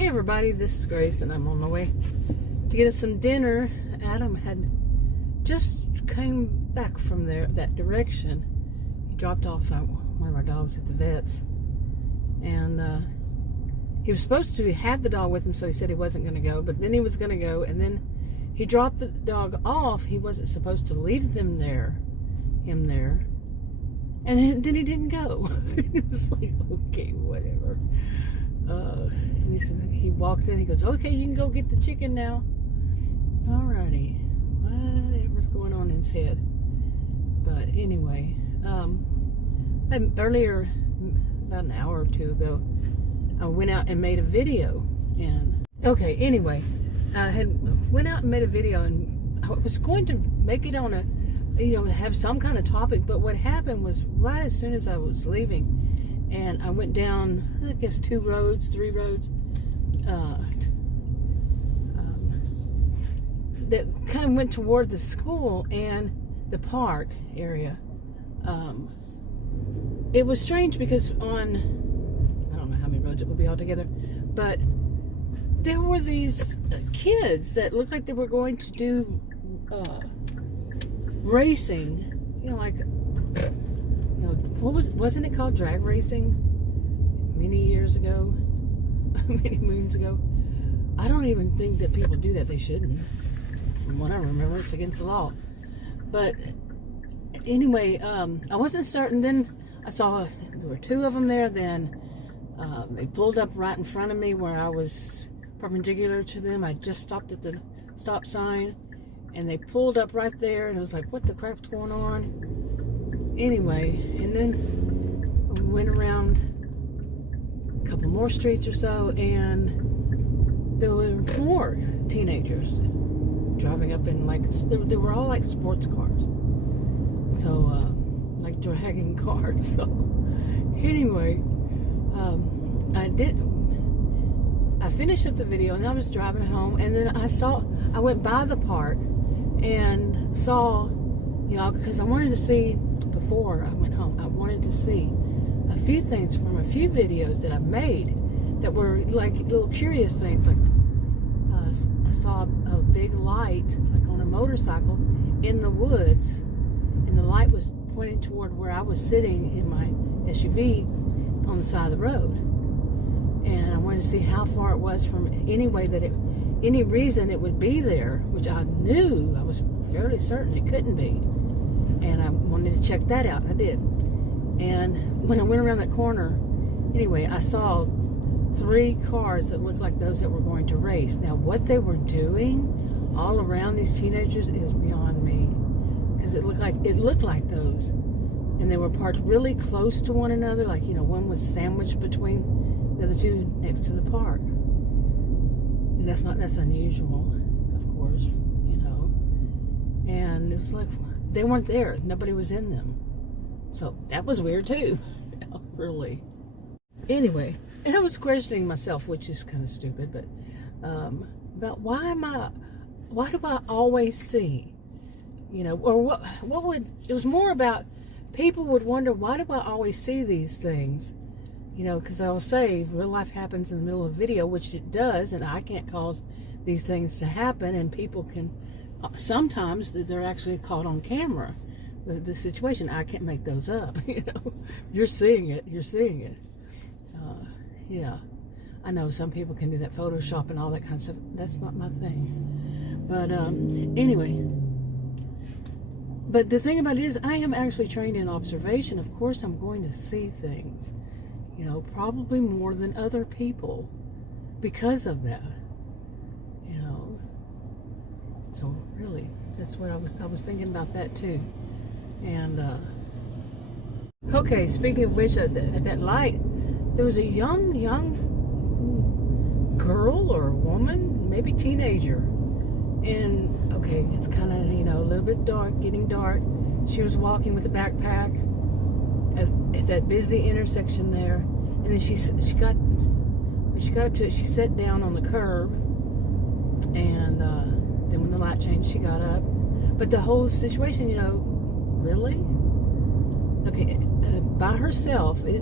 Hey everybody, this is Grace and I'm on my way to get us some dinner. Adam had just came back from that direction. He dropped off one of our dogs at the vet's, and he was supposed to have the dog with him, so he said he wasn't going to go, but then he was going to go, and then he dropped the dog off. He wasn't supposed to leave him there, and then he didn't go. It was like, okay, whatever. And he said, he walked in, he goes, okay, you can go get the chicken now. Alrighty, whatever's going on in his head. But anyway, earlier, about an hour or two ago, I went out and made a video. And okay, anyway, I went out and made a video, and I was going to make it on have some kind of topic. But what happened was, right as soon as I was leaving, and I went down, I guess 3 roads, that kind of went toward the school and the park area. It was strange because on, I don't know how many roads it would be altogether, but there were these kids that looked like they were going to do racing, wasn't it called drag racing many years ago, many moons ago? I don't even think that people do that. They shouldn't. From what I remember, it's against the law. But anyway, I wasn't certain. Then I saw there were 2 of them there. Then they pulled up right in front of me where I was perpendicular to them. I just stopped at the stop sign, and they pulled up right there, and I was like, what the crap's going on? Anyway, and then we went around a couple more streets or so, and there were more teenagers driving up in, they were all like sports cars, so like dragging cars. So anyway, I finished up the video, and I was driving home, and then I went by the park and saw, because I wanted to see, before I went home, I wanted to see a few things from a few videos that I've made that were like little curious things. Like I saw a big light, like on a motorcycle, in the woods, and the light was pointing toward where I was sitting in my SUV on the side of the road. And I wanted to see how far it was from any reason it would be there, which I knew, I was fairly certain it couldn't be. And I wanted to check that out. I did. And when I went around that corner, anyway, I saw 3 cars that looked like those that were going to race. Now, what they were doing all around these teenagers is beyond me, because it looked like those, and they were parked really close to one another. Like, one was sandwiched between the other 2 next to the park. And that's unusual, of course, And it's like, they weren't there. Nobody was in them. So that was weird too. Really. Anyway, and I was questioning myself, which is kind of stupid, but about why do I always see, or it was more about people would wonder, why do I always see these things? Because I will say real life happens in the middle of a video, which it does, and I can't cause these things to happen, and people can, sometimes they're actually caught on camera, the situation. I can't make those up. You're seeing it. Yeah, I know some people can do that Photoshop and all that kind of stuff. That's not my thing. But anyway, but the thing about it is, I am actually trained in observation. Of course, I'm going to see things, probably more than other people because of that. So really, that's what I was thinking about that too. And okay, speaking of which, at that light, there was a young girl or woman, maybe teenager, and okay, it's kind of a little bit dark, getting dark. She was walking with a backpack at that busy intersection there, and then when she got up to it, she sat down on the curb, and then when the light changed, she got up. But the whole situation, really? Okay, by herself, she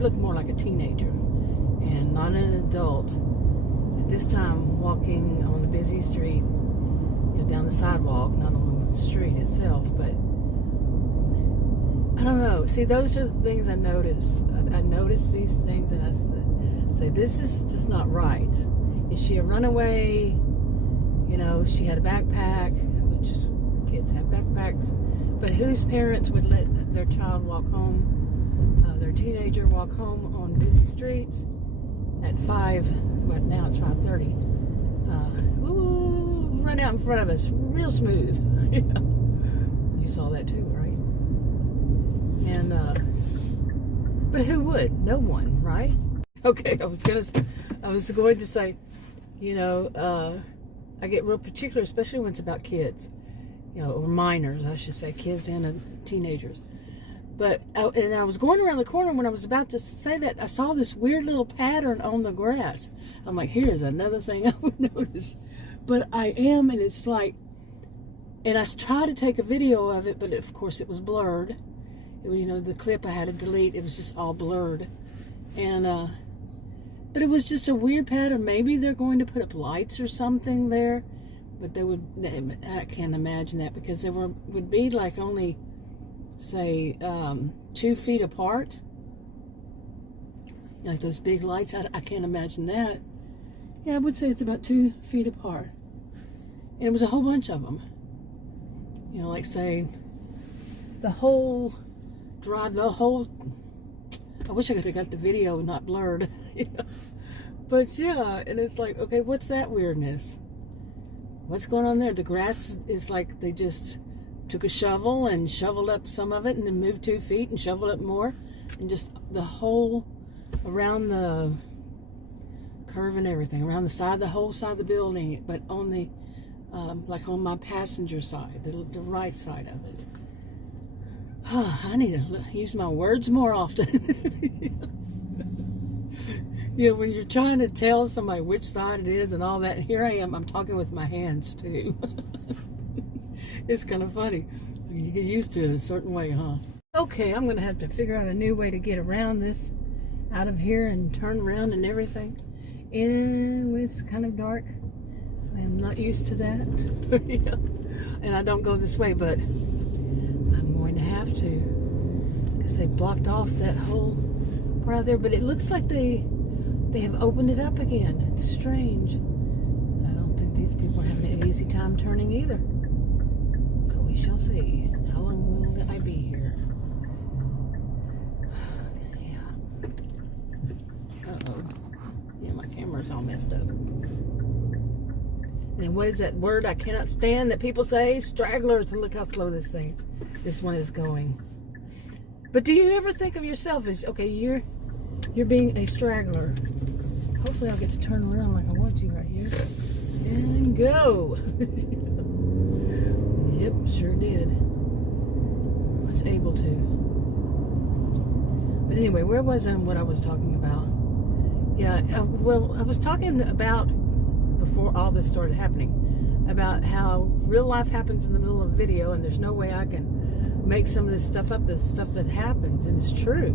looked more like a teenager and not an adult. but this time walking on the busy street, down the sidewalk, not on the street itself, but I don't know. See, those are the things I notice. I notice these things and I say, this is just not right. Is she a runaway? She had a backpack, which is, kids have backpacks, but whose parents would let their child walk home, their teenager walk home on busy streets at 5, well, now it's 5:30. Run out in front of us real smooth. You saw that too, right? And but who would? No one, right? Okay, I was going to say, I get real particular, especially when it's about kids, or minors, I should say, kids and teenagers. But and I was going around the corner when I was about to say that, I saw this weird little pattern on the grass. I'm like, here's another thing I would notice. But I am, and it's like, and I tried to take a video of it, but of course it was blurred. The clip I had to delete, it was just all blurred. And, but it was just a weird pattern. Maybe they're going to put up lights or something there, but I can't imagine that, because they would be like only, say, 2 feet apart. Like those big lights, I can't imagine that. Yeah, I would say it's about 2 feet apart. And it was a whole bunch of them. Like, say, the whole drive, I wish I could have got the video not blurred. But yeah, and it's like, okay, what's that weirdness? What's going on there? The grass is like they just took a shovel and shoveled up some of it and then moved 2 feet and shoveled up more. And just the whole, around the curve and everything, around the whole side of the building, but on the, like on my passenger side, the right side of it. I need to use my words more often. When you're trying to tell somebody which side it is and all that, here I am, I'm talking with my hands too. It's kind of funny. You get used to it a certain way, huh? Okay, I'm going to have to figure out a new way to get around this, out of here and turn around and everything. And when it's kind of dark, I am not used to that. And I don't go this way, but I'm going to have to, because they blocked off that whole part out there. But it looks like they have opened it up again. It's strange. I don't think these people are having an easy time turning either. So we shall see. How long will I be here? Yeah. Uh-oh. Yeah, my camera's all messed up. And what is that word I cannot stand that people say? Stragglers. And look how slow this one is going. But do you ever think of yourself as, okay, you're being a straggler? Hopefully I'll get to turn around like I want to right here. And go. Yep, sure did. I was able to. But anyway, where was I and what I was talking about? Yeah, well, I was talking about, before all this started happening, about how real life happens in the middle of a video, and there's no way I can make some of this stuff up, the stuff that happens, and it's true.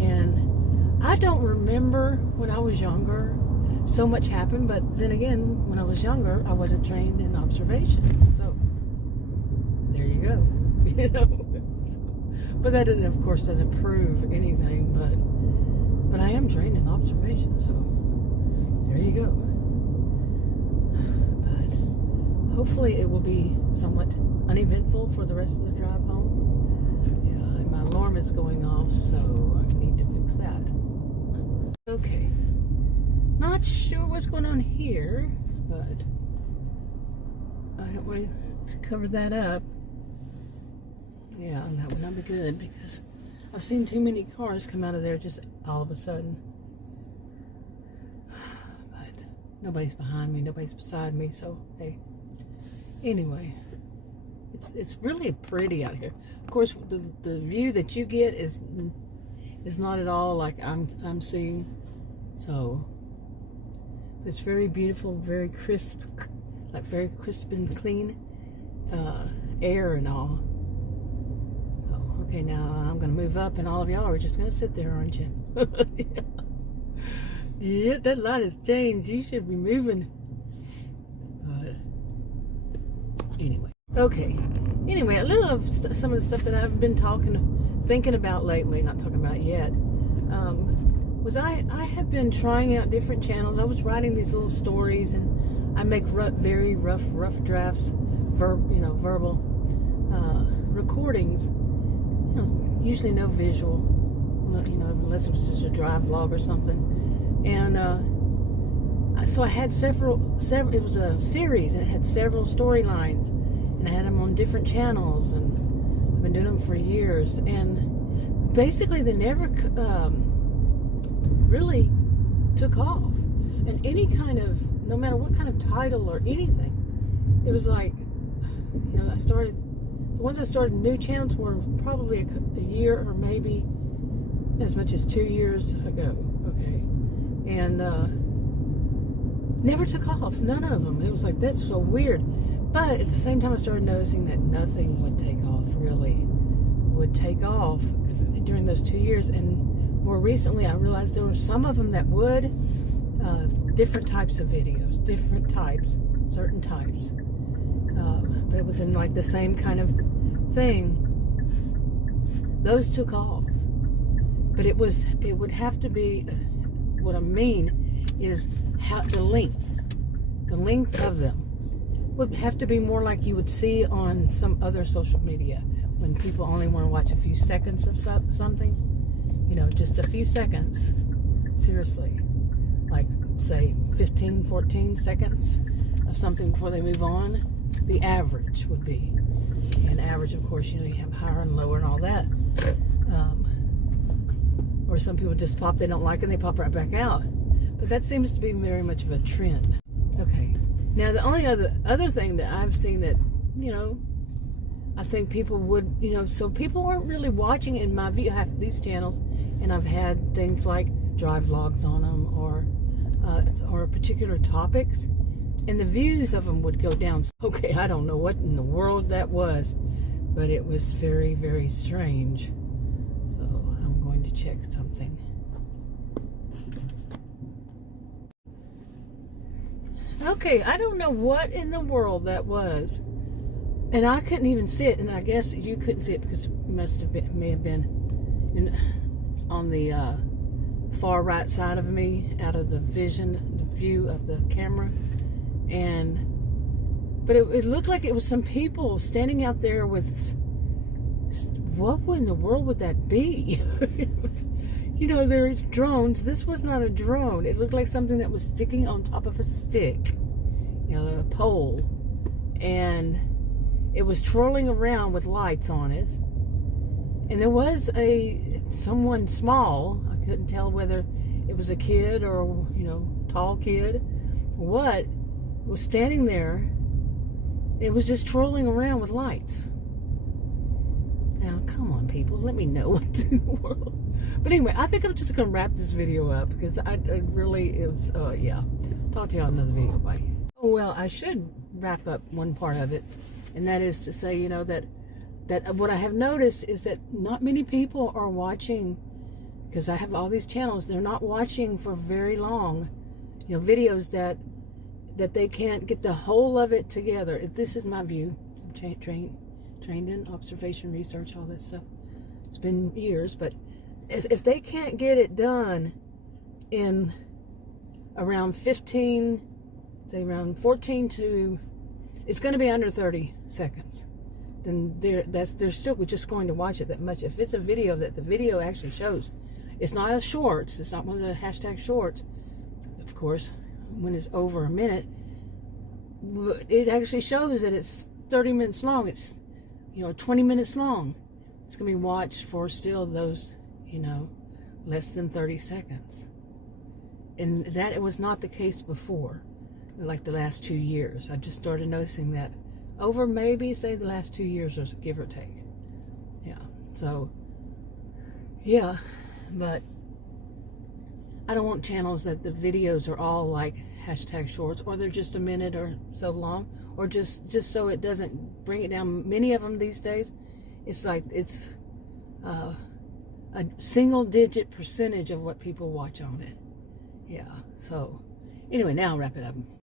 And I don't remember when I was younger so much happened, but then again, when I was younger, I wasn't trained in observation. So there you go. But that, of course, doesn't prove anything, but I am trained in observation, so there you go. But hopefully it will be somewhat uneventful for the rest of the drive home. Yeah, and my alarm is going off, so I need to fix that. Okay. Not sure what's going on here, but I don't want to cover that up. Yeah, that would not be good, because I've seen too many cars come out of there just all of a sudden. But nobody's behind me, nobody's beside me, so hey. Anyway, it's really pretty out here. Of course, the view that you get is not at all like I'm seeing. So it's very beautiful, very crisp, like very crisp and clean air and all. So okay, now I'm gonna move up, and all of y'all are just gonna sit there, aren't you? Yep, that light has changed. You should be moving. Anyway. Okay. Anyway, a little of some of the stuff that I've been thinking about lately, not talking about yet, was I have been trying out different channels. I was writing these little stories, and I make very rough drafts, verbal recordings. Usually no visual, unless it was just a drive vlog or something. And so I had several. It was a series, and it had several storylines, and I had them on different channels, and I've been doing them for years. And basically, they never really took off. And any kind of, no matter what kind of title or anything, it was like, the ones I started new channels were probably a year or maybe as much as 2 years ago, okay? And never took off, none of them. It was like, that's so weird. But at the same time, I started noticing that nothing would take off, really would take off during those 2 years. And more recently, I realized there were some of them that would, different types of videos, different types, certain types. But within like the same kind of thing, those took off. But it would have to be, what I mean is the length of them would have to be more like you would see on some other social media, when people only want to watch a few seconds of something, just a few seconds, seriously, like say 15, 14 seconds of something before they move on. The average would be, and average, of course, you have higher and lower and all that. Or some people just pop, they don't like it, and they pop right back out. But that seems to be very much of a trend. Okay. Now, the only other thing that I've seen that, I think people would, so people aren't really watching in my view. I have these channels, and I've had things like drive vlogs on them, or particular topics, and the views of them would go down. Okay, I don't know what in the world that was, but it was very, very strange. So I'm going to check something. Okay, I don't know what in the world that was, and I couldn't even see it, and I guess you couldn't see it because it may have been on the far right side of me, out of the view of the camera. But it looked like it was some people standing out there with, what in the world would that be? There's drones. This was not a drone. It looked like something that was sticking on top of a stick, a pole, and it was twirling around with lights on it. And there was someone small. I couldn't tell whether it was a kid or, tall kid, what was standing there. It was just twirling around with lights. Now, come on, people, let me know what in the world. But anyway, I think I'm just going to wrap this video up, because yeah. Talk to y'all in another video. Bye. Oh, well, I should wrap up one part of it, and that is to say, that what I have noticed is that not many people are watching, because I have all these channels, they're not watching for very long, videos that they can't get the whole of it together. This is my view. I'm trained in observation, research, all that stuff. It's been years, but if they can't get it done in around 14 to, it's going to be under 30 seconds, then they're still just going to watch it that much. If it's a video that the video actually shows, it's not a shorts, it's not one of the hashtag shorts, of course, when it's over a minute, it actually shows that it's 30 minutes long. It's 20 minutes long. It's gonna be watched for still those less than 30 seconds, and that it was not the case before, like the last 2 years. I just started noticing that over maybe say the last 2 years, or give or take. So but I don't want channels that the videos are all like hashtag shorts, or they're just a minute or so long, or just so it doesn't bring it down. Many of them these days, it's like it's a single digit percentage of what people watch on it. Yeah, so anyway, now I'll wrap it up.